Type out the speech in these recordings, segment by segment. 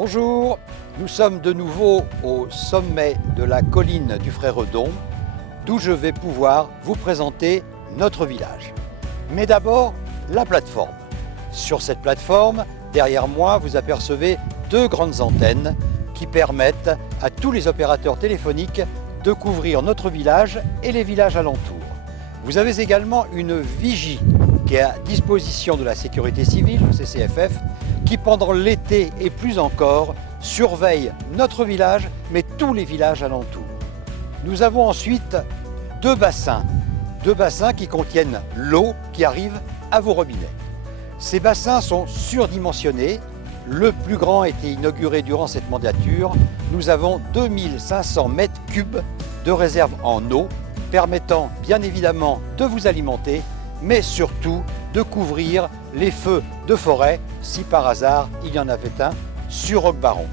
Bonjour, nous sommes de nouveau au sommet de la colline du Fréredon, d'où je vais pouvoir vous présenter notre village. Mais d'abord, la plateforme. Sur cette plateforme, derrière moi, vous apercevez deux grandes antennes qui permettent à tous les opérateurs téléphoniques de couvrir notre village et les villages alentours. Vous avez également une vigie qui est à disposition de la sécurité civile, le CCFF, qui pendant l'été et plus encore surveille notre village, mais tous les villages alentours. Nous avons ensuite deux bassins qui contiennent l'eau qui arrive à vos robinets. Ces bassins sont surdimensionnés. Le plus grand a été inauguré durant cette mandature. Nous avons 2500 mètres cubes de réserve en eau, permettant bien évidemment de vous alimenter, mais surtout de couvrir les feux de forêt, si par hasard il y en avait un sur Roquebaron.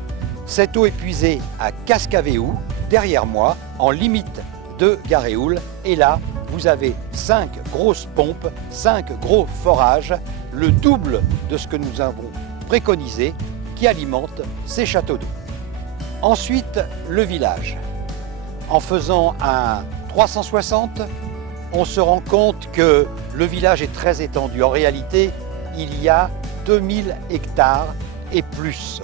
Cette eau est puisée à Cascavéou, derrière moi, en limite de Garéoul, et là, vous avez 5 grosses pompes, 5 gros forages, le double de ce que nous avons préconisé, qui alimentent ces châteaux d'eau. Ensuite, le village. En faisant un 360, on se rend compte que le village est très étendu. En réalité, il y a 2000 hectares et plus,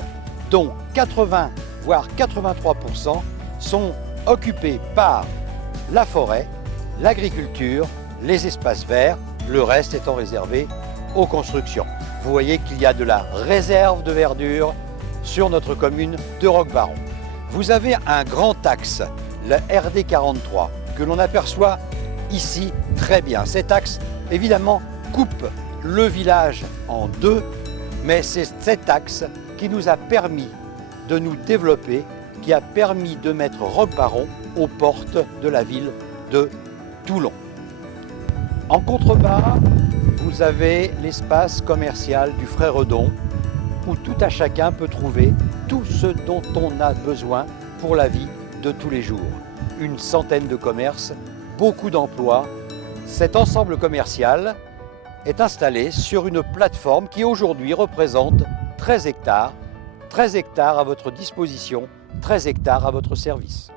dont 80 voire 83% sont occupés par la forêt, l'agriculture, les espaces verts, le reste étant réservé aux constructions. Vous voyez qu'il y a de la réserve de verdure sur notre commune de Roquebaron. Vous avez un grand axe, le RD 43, que l'on aperçoit ici très bien. Cet axe, évidemment, coupe le village en deux, mais c'est cet axe qui nous a permis de nous développer, qui a permis de mettre Roquebaron aux portes de la ville de Toulon. En contrebas, vous avez l'espace commercial du Fréredon, où tout à chacun peut trouver tout ce dont on a besoin pour la vie de tous les jours. Une centaine de commerces, beaucoup d'emplois. Cet ensemble commercial est installé sur une plateforme qui aujourd'hui représente 13 hectares. 13 hectares à votre disposition, 13 hectares à votre service.